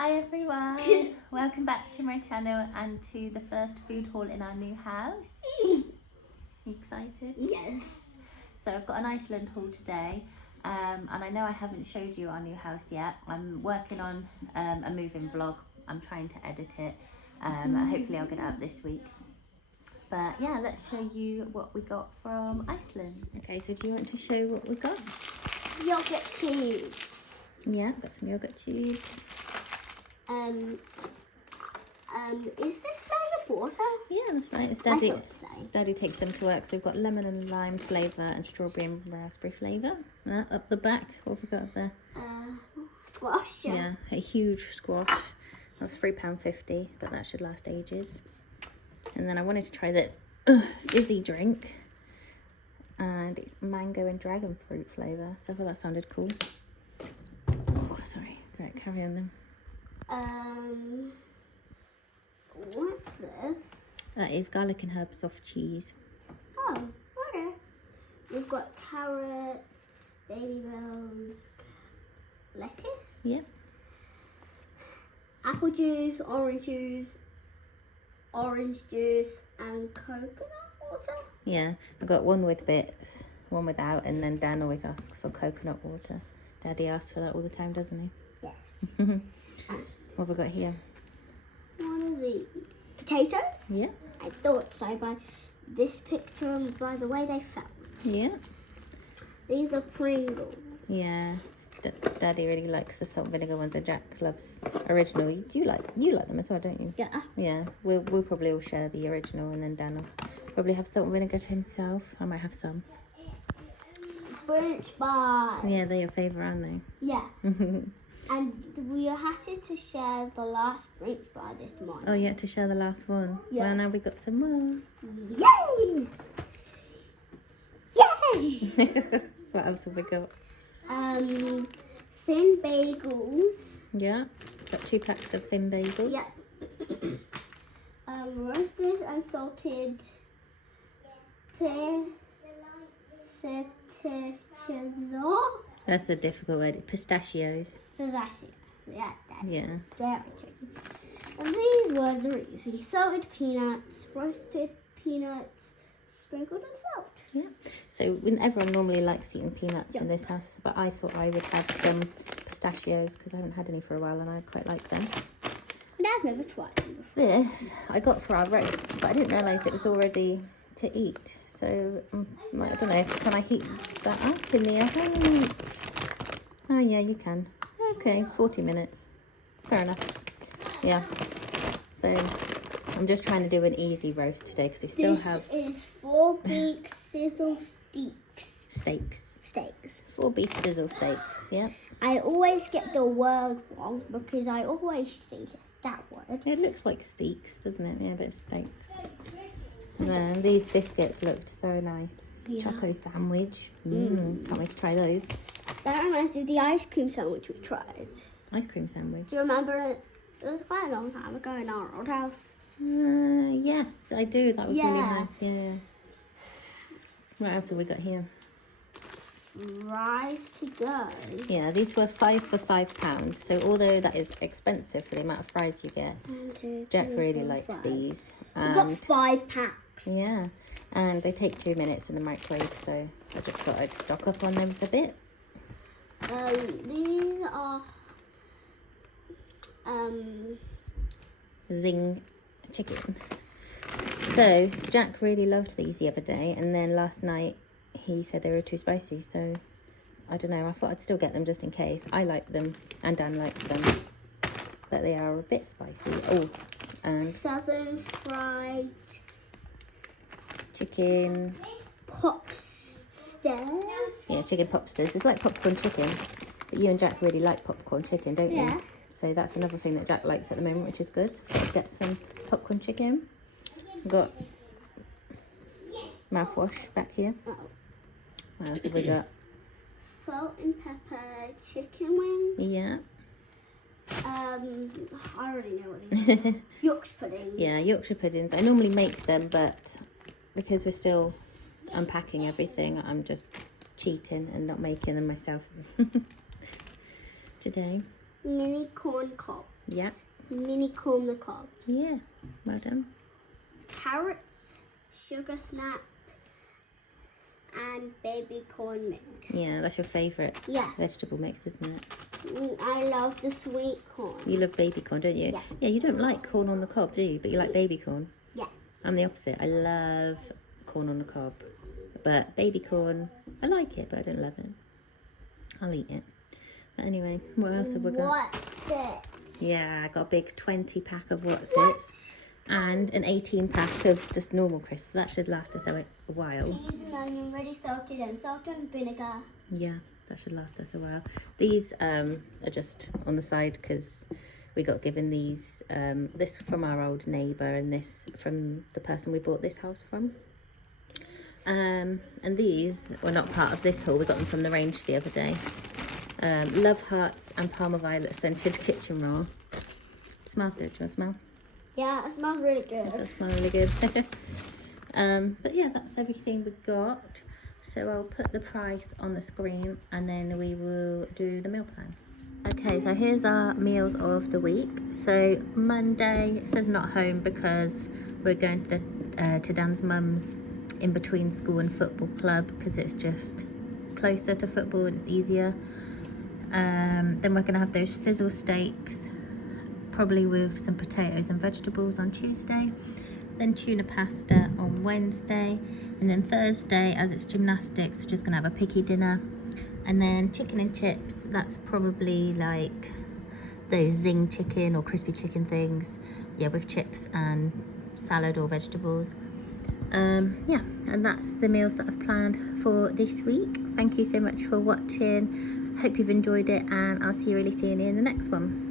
Hi everyone, welcome back to my channel and to the first food haul in our new house. You excited? Yes. So I've got an Iceland haul today, and I know I haven't showed you our new house yet. I'm working on a moving vlog. I'm trying to edit it. Hopefully I'll get it out this week. But yeah, let's show you what we got from Iceland. Okay, so do you want to show what we got? Yogurt cubes. Yeah, got some yogurt cheese. Is this made of water? Yeah, that's right. It's I Daddy. thought so. Daddy takes them to work. So we've got lemon and lime flavour and strawberry and raspberry flavour. Up the back, what have we got up there? Squash. Yeah, a huge squash. That's £3.50, but that should last ages. And then I wanted to try this fizzy drink. And it's mango and dragon fruit flavour. So I thought that sounded cool. Oh, sorry. Right, carry on then. What's this? That is garlic and herb soft cheese. Oh, okay. We've got carrots, baby bells, lettuce, Yep. apple juice, orange juice, and coconut water. Yeah, I got one with bits, one without, and then Dan always asks for coconut water. Daddy asks for that all the time, doesn't he? Yes. What have we got here? One of these. Potatoes? Yeah. I thought so by this picture and by the way they felt. Yeah. These are Pringles. Yeah. Daddy really likes the salt and vinegar ones, and Jack loves original. You like them as well, don't you? Yeah. Yeah. We'll probably all share the original, and then Dan will probably have salt and vinegar himself. I might have some. French fries. Yeah, they're your favourite, aren't they? Yeah. And we had to share the last French fry this morning. Oh, you had to share the last one. Yeah. Well, now we got some more. Yay! Yay! What else have we got? Thin bagels. Yeah. Got 2 packs of thin bagels. Yeah. Roasted and salted pistachio. That's a difficult word. Pistachios. Pistachio. Yeah, that's Yeah. very tricky. And these words are easy. Salted peanuts, roasted peanuts, sprinkled in salt. Yeah. So everyone normally likes eating peanuts in this house, but I thought I would have some pistachios because I haven't had any for a while and I quite like them. And I've never tried them before. This I got for our roast, but I didn't realise it was all ready to eat. So I don't know, can I heat that up in the oven? Oh yeah, you can. Okay, 40 minutes. Fair enough. Yeah. So I'm just trying to do an easy roast today because we still have... This is 4 beef sizzle Steaks. steaks. 4 beef sizzle steaks, yeah. I always get the word wrong because I always think it's that word. It looks like steaks, doesn't it? Yeah, but it's steaks. And then these biscuits looked so nice. Yeah. Choco sandwich. Can't wait to try those. That reminds me of the ice cream sandwich we tried. Ice cream sandwich. Do you remember it? It was quite a long time ago in our old house. Yes, I do. That was really Yeah. nice. Yeah. What else have we got here? Fries to go. Yeah, these were 5 for £5. So although that is expensive for the amount of fries you get, 1, 2, Jack 3, really 4, likes 5. these. We got 5 packs. Yeah, and they take 2 minutes in the microwave, so I just thought I'd stock up on them a bit. These are Zing chicken. So Jack really loved these the other day, and then last night he said they were too spicy, so I don't know, I thought I'd still get them just in case. I like them and Dan likes them, but they are a bit spicy. Oh, and southern fried chicken. popsters. Yeah, chicken popsters. It's like popcorn chicken, but you and Jack really like popcorn chicken, don't you? Yeah. So that's another thing that Jack likes at the moment, which is good. Let's get some popcorn chicken. We've got mouthwash back here. Oh. What else have we got? Salt and pepper chicken wings. Yeah. I already know what these are. Yorkshire puddings. Yeah, Yorkshire puddings. I normally make them, but because we're still unpacking everything, I'm just cheating and not making them myself today. Mini corn cobs. Yeah. Mini corn on the cob. Yeah. Well done. Carrots, sugar snap, and baby corn mix. Yeah, that's your favourite Yeah. vegetable mix, isn't it? I love the sweet corn. You love baby corn, don't you? Yeah. Yeah, you don't like corn on the cob, do you? But you like baby corn. Yeah. I'm the opposite. I love corn on the cob. But baby corn, I like it, but I don't love it. I'll eat it. But anyway, what else have we got? What's it? Yeah, I got a big 20 pack of What's-Its and an 18 pack of just normal crisps. That should last us a while. Cheese and onion ready salted and salt and vinegar. Yeah, that should last us a while. These are just on the side because we got given these, this from our old neighbour and this from the person we bought this house from. And these were not part of this haul. We got them from the range the other day. Love Hearts and Parma Violet scented kitchen roll. Smells good. Do you want to smell? Yeah, it smells really good. It does smell really good. But yeah, that's everything we got. So I'll put the price on the screen and then we will do the meal plan. Okay, so here's our meals of the week. So Monday, it says not home because we're going to Dan's mum's in between school and football club because it's just closer to football and it's easier. Then we're going to have those sizzle steaks, probably with some potatoes and vegetables on Tuesday. Then tuna pasta on Wednesday. And then Thursday, as it's gymnastics, we're just going to have a picky dinner. And then chicken and chips, that's probably like those zing chicken or crispy chicken things. Yeah, with chips and salad or vegetables. Yeah, and that's the meals that I've planned for this week. Thank you so much for watching. Hope you've enjoyed it and I'll see you really soon in the next one.